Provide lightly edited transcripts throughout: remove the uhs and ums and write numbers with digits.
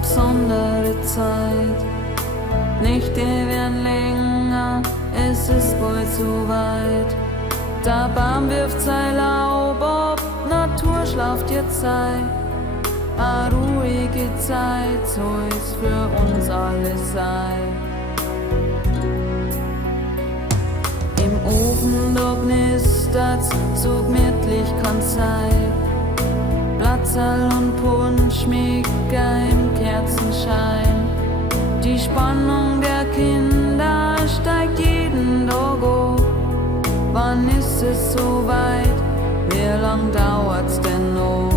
besondere Zeit. Nächte werden länger, es ist bald so weit. Der Baum wirft sein Laub ab, Natur schlaft jetzt ein. A ruhige Zeit soll's für uns alle sein. Im Ofen da knistert's, so gemütlich kann's sein. Platzerl und Punsch schmecken im Kerzenschein. Die Spannung der Kinder steigt jeden Tag an. Wann ist es so weit? Wie lang dauert's denn noch?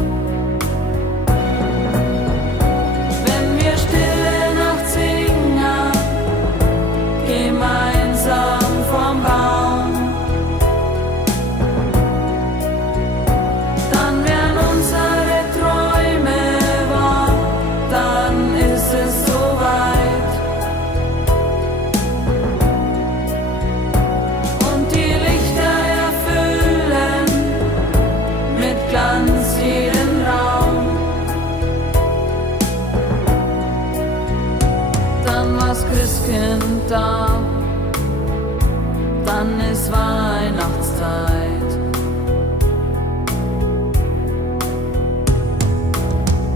Wenn wir stille Nacht singen, gemeinsam vom Baum, dann werden unsere Träume wahr, dann ist es so weit. Und die Lichter erfüllen mit Glanz jeden Raum. Dann war's Christkind da, dann ist Weihnachtszeit.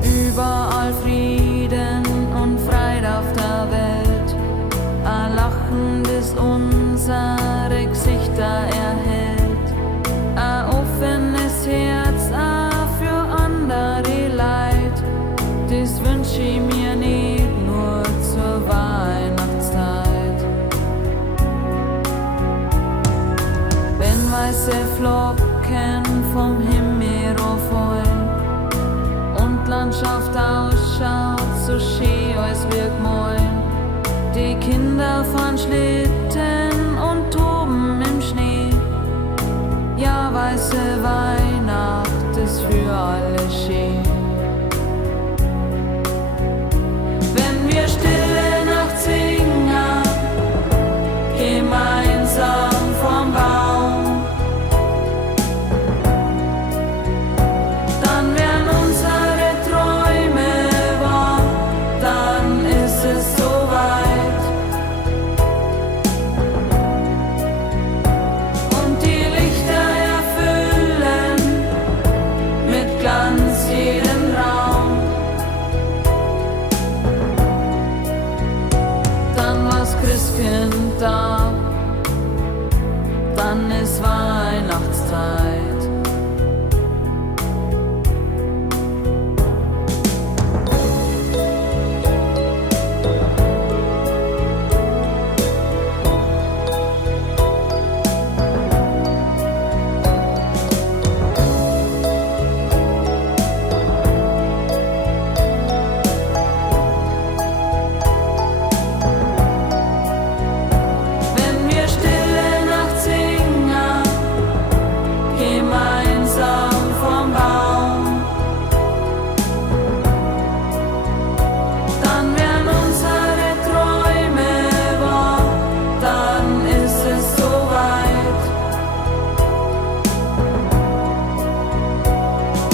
Überall Frieden und Freude auf der Welt. Ein Lachen, das unsere Gesichter erhält. Ein offenes Herz auch für andere Leid. Das wünsch ich mir nicht nur zur Weihnachtszeit. Wenn weiße Flocken vom Himmel fallen und Landschaft ausschaut, so schön als wir gemahlen. Die Kinder fahren Schlitten und toben im Schnee. Ja, weiße Weihnacht ist für alle schön. Wenn wir stille Nacht singen, gemeinsam vom Baum, dann werden unsere Träume wahr, dann ist es so weit. Und die Lichter erfüllen mit Glanz jeden Raum. Dann war's Christkind da, dann ist Weihnachtszeit. Wenn wir stille Nacht singen, gemeinsam vom Baum, dann werden unsere Träume wahr, dann ist es so weit.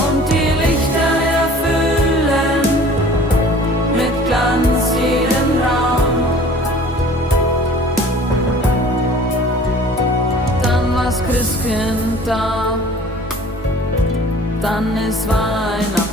Und die Lichter erfüllen mit Glanz jeden Raum. Dann war's Christkind da, dann ist Weihnachten.